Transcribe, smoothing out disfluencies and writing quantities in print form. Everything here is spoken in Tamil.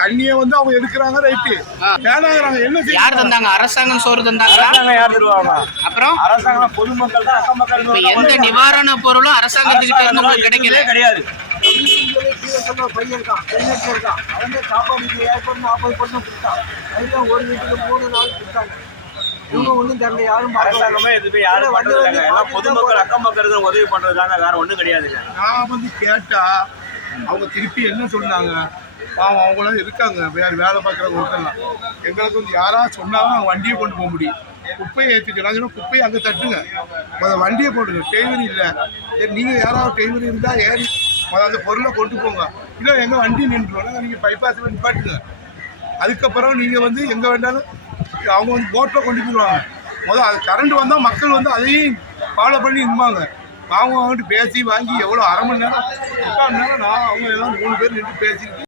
தண்ணியை வந்து அவங்க எடுக்கிறாங்க ரைட்டு. என்ன யார் தந்தாங்க? அரசாங்கம் சோறு தந்தாங்களா? அப்புறம் அரசாங்கம் பொதுமக்கள் தான் அக்கம் பக்கம் எந்த நிவாரண பொருளும் அரசாங்கத்துக்கிட்ட இருந்து உங்களுக்கு கிடைக்கல கிடையாது. பையன் இருக்கான், இருக்கான், அவங்க சாப்பாடு ஏற்படும் 40% கொடுத்தான். அதுதான் ஒரு வீட்டுக்கு 3 நாள் கொடுத்தாங்க. இவங்க ஒன்றும் தெரியல, யாரும் அரசாங்கமே எதுவுமே யாரும் பண்றதில்லைங்க. எல்லாம் பொதுமக்கள் அக்கம் பக்கம் உதவி பண்றதுக்காக வேற ஒன்றும் கிடையாதுங்க. நான் வந்து கேட்டா அவங்க திருப்பி என்ன சொன்னாங்க, பாவம் அவங்களாம் இருக்காங்க வேறு வேலை பார்க்குறவங்க ஒருத்தலாம். எங்களுக்கு வந்து யாராவது சொன்னாலும் அவங்க வண்டியை கொண்டு போக முடியும். குப்பையை ஏற்றிட்டு நான் சொன்னால் குப்பையை அங்கே தட்டுங்க, முதல் வண்டியை போட்டுங்க. டெய்வரி இல்லை, நீங்கள் யாராவது டெய்வரி இருந்தால் ஏறி அந்த பொருளை கொண்டு போங்க. இல்லை எங்கள் வண்டி நின்றுவோம், நீங்கள் பைபாஸில் நிப்பாட்டுங்க. அதுக்கப்புறம் நீங்கள் வந்து எங்கே வேண்டாலும் அவங்க வந்து போட்டில் கொண்டு போயிடுவாங்க. முதல் அது கரண்ட் வந்தால் மக்கள் வந்து அதையும் ஃபாலோ பண்ணி இருப்பாங்க. அவங்க வந்துட்டு பேசி வாங்கி எவ்வளோ 1/2 மணி நேரம் 3/4 மணி நேரம் நான் அவங்க எல்லாம் 3 பேர் நின்று பேசிக்கிட்டு